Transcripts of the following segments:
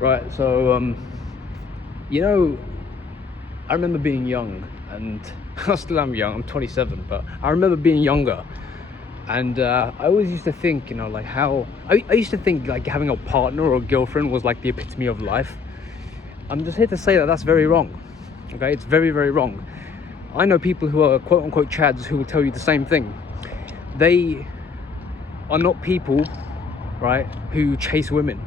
Right, so you know, I remember being young, and I still am young. I'm 27, but I remember being younger, and I always used to think, like how I used to think like having a partner or a girlfriend was like the epitome of life. I'm just here to say that that's very wrong. Okay, it's very, very wrong. I know people who are quote unquote chads who will tell you the same thing. They are not people, right, who chase women.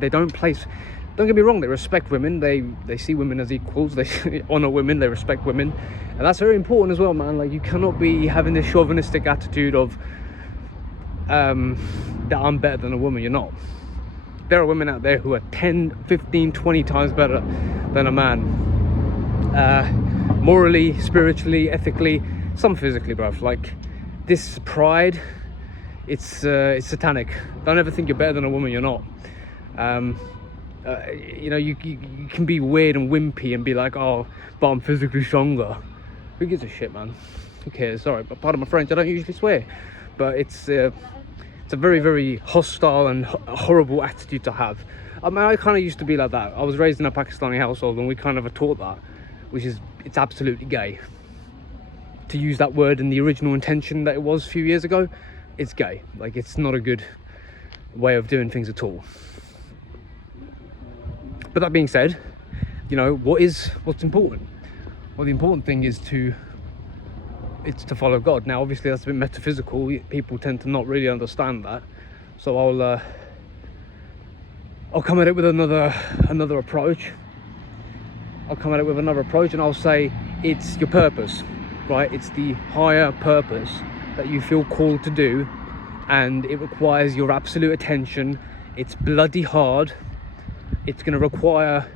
They don't get me wrong, they respect women. They see women as equals. They honor women. They respect women, and that's very important as well, man. Like, you cannot be having this chauvinistic attitude of that I'm better than a woman. You're not. There are women out there who are 10, 15, 20 times better than a man, morally, spiritually, ethically, some physically, bruv. Like, this pride, it's satanic. Don't ever think you're better than a woman. You're not. You can be weird and wimpy and be like, oh, but I'm physically stronger. Who gives a shit, man? Who cares? Sorry, but pardon my French, I don't usually swear, but it's a very, very hostile and horrible attitude to have. I mean, I kind of used to be like that. I was raised in a Pakistani household, and we kind of are taught that, which is, it's absolutely gay. To use that word in the original intention that it was a few years ago, it's gay. Like, it's not a good way of doing things at all. But that being said, what's important? Well, the important thing is to follow God. Now, obviously, that's a bit metaphysical. People tend to not really understand that. So I'll come at it with another approach. I'll come at it with another approach, and I'll say it's your purpose, right? It's the higher purpose that you feel called to do, and it requires your absolute attention. It's bloody hard. It's going to require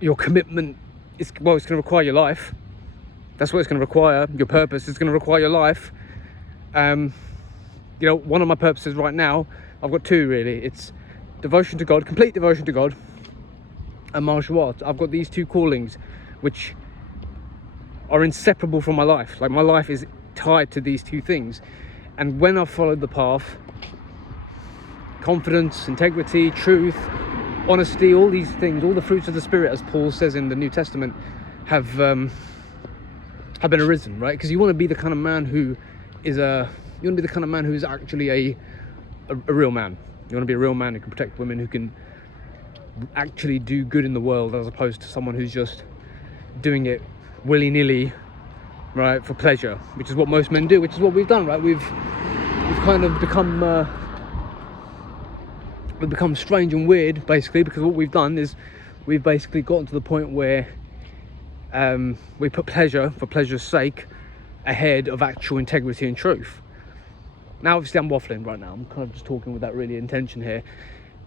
your commitment. It's going to require your life. That's what it's going to require. Your purpose is going to require your life. One of my purposes right now, I've got two really. It's devotion to God, complete devotion to God, and martial arts. I've got these two callings, which are inseparable from my life. Like, my life is tied to these two things. And when I've followed the path, confidence, integrity, truth, honesty, all these things, all the fruits of the Spirit, as Paul says in the New Testament, have been arisen, right? Because you want to be the kind of man who is actually a real man. You want to be a real man who can protect women, who can actually do good in the world, as opposed to someone who's just doing it willy-nilly, right, for pleasure, which is what most men do, which is what we've done, right? We've kind of become we've become strange and weird, basically, because what we've done is we've basically gotten to the point where we put pleasure for pleasure's sake ahead of actual integrity and truth. Now, obviously, I'm waffling right now. I'm kind of just talking with that really intention here.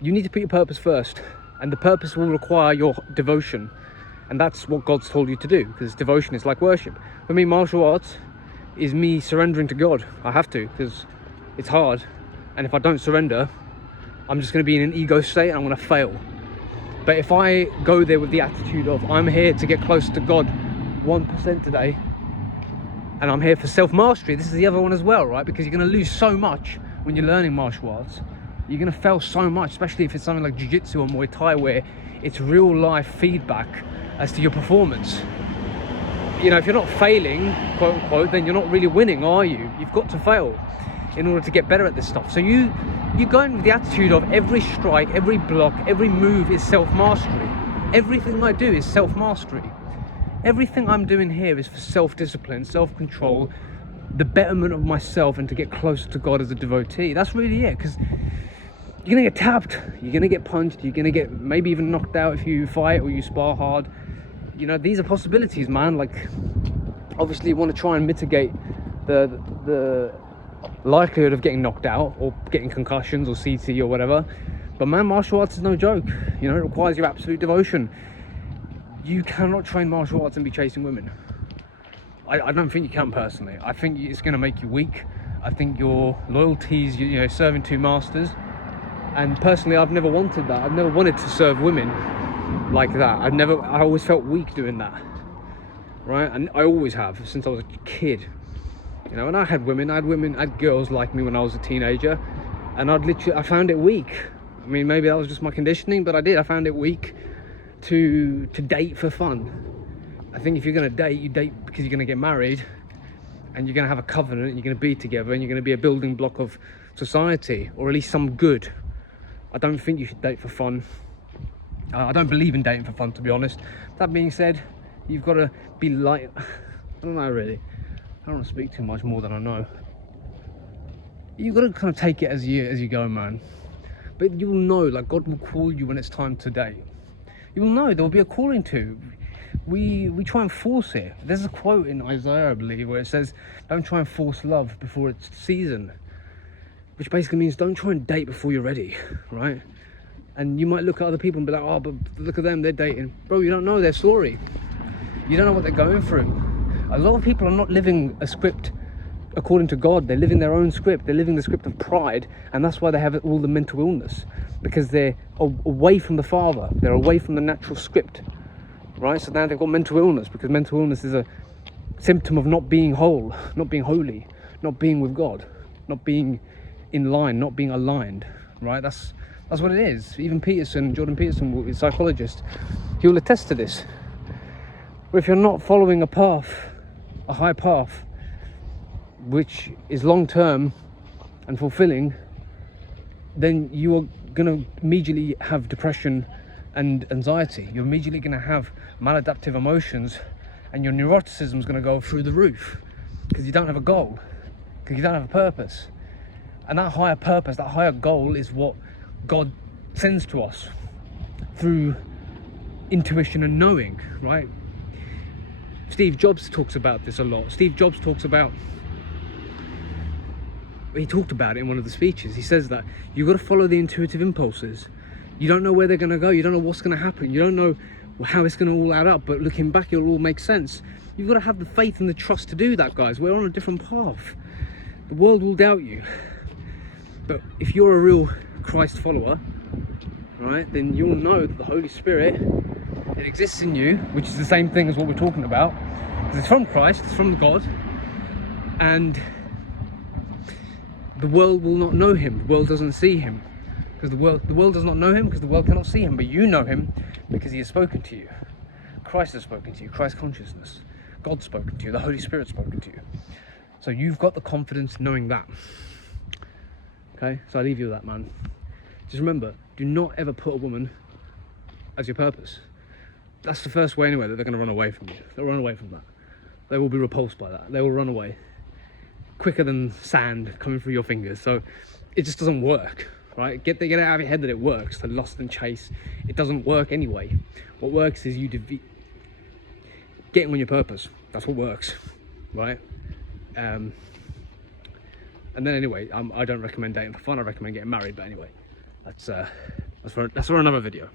You need to put your purpose first, and the purpose will require your devotion, and that's what God's told you to do, because devotion is like worship. For me, martial arts is me surrendering to God. I have to, because it's hard, and if I don't surrender, I'm just going to be in an ego state and I'm going to fail. But if I go there with the attitude of, I'm here to get close to God 1% today, and I'm here for self-mastery, this is the other one as well, right? Because you're going to lose so much when you're learning martial arts. You're going to fail so much, especially if it's something like jiu-jitsu or Muay Thai, where it's real life feedback as to your performance. If you're not failing, quote unquote, then you're not really winning, are you? You've got to fail in order to get better at this stuff. So you go in with the attitude of every strike, every block, every move is self-mastery. Everything I do is self-mastery. Everything I'm doing here is for self-discipline, self-control, the betterment of myself, and to get closer to God as a devotee. That's really it, because you're going to get tapped, you're going to get punched, you're going to get maybe even knocked out if you fight or you spar hard. These are possibilities, man. Like, obviously you want to try and mitigate the likelihood of getting knocked out or getting concussions or CT or whatever, but man, martial arts is no joke. It requires your absolute devotion. You cannot train martial arts and be chasing women. I don't think you can, personally. I think it's going to make you weak. I think your loyalties, serving two masters, and personally, I've never wanted that. I've never wanted to serve women like that. I always felt weak doing that, right? And I always have, since I was a kid. And I had girls like me when I was a teenager, and I found it weak. I mean, maybe that was just my conditioning, but I found it weak to date for fun. I think if you're going to date, you date because you're going to get married, and you're going to have a covenant, and you're going to be together, and you're going to be a building block of society, or at least some good. I don't think you should date for fun. I don't believe in dating for fun, to be honest. That being said, you've got to be light. I don't know, really. I don't want to speak too much more than I know. You've got to kind of take it as you go, man. But you will know, like, God will call you when it's time to date. You will know there will be a calling to. We try and force it. There's a quote in Isaiah, I believe, where it says, don't try and force love before it's season. Which basically means don't try and date before you're ready, right? And you might look at other people and be like, oh, but look at them, they're dating. Bro, you don't know their story. You don't know what they're going through. A lot of people are not living a script according to God. They're living their own script. They're living the script of pride, and that's why they have all the mental illness, because they're away from the Father. They're away from the natural script, right? So now they've got mental illness, because mental illness is a symptom of not being whole, not being holy, not being with God, not being in line, not being aligned, right? That's what it is. Even Jordan Peterson, a psychologist, he will attest to this. But if you're not following a path, a high path, which is long-term and fulfilling, then you are going to immediately have depression and anxiety. You're immediately going to have maladaptive emotions, and your neuroticism is going to go through the roof, because you don't have a goal, because you don't have a purpose. And that higher purpose, that higher goal, is what God sends to us through intuition and knowing, right? Steve Jobs talks about this a lot. Steve Jobs talked about it in one of the speeches. He says that you've got to follow the intuitive impulses. You don't know where they're going to go. You don't know what's going to happen. You don't know how it's going to all add up, but looking back, it'll all make sense. You've got to have the faith and the trust to do that, guys. We're on a different path. The world will doubt you. But if you're a real Christ follower, right, then you'll know that the Holy Spirit, it exists in you, which is the same thing as what we're talking about, because it's from Christ, it's from God, and the world will not know him. The world doesn't see him, because the world does not know him, because the world cannot see him, but you know him because he has spoken to you. Christ has spoken to you, Christ consciousness. God's spoken to you, the Holy Spirit's spoken to you. So you've got the confidence knowing that. Okay, so I leave you with that, man. Just remember, do not ever put a woman as your purpose. That's the first way anyway that they're going to run away from you. They'll run away from that. They will be repulsed by that. They will run away quicker than sand coming through your fingers. So it just doesn't work, right? Get it out of your head that it works. The lust and chase, it doesn't work anyway. What works is you getting on your purpose. That's what works, right? And then anyway, I don't recommend dating for fun. I recommend getting married. But anyway, that's for another video.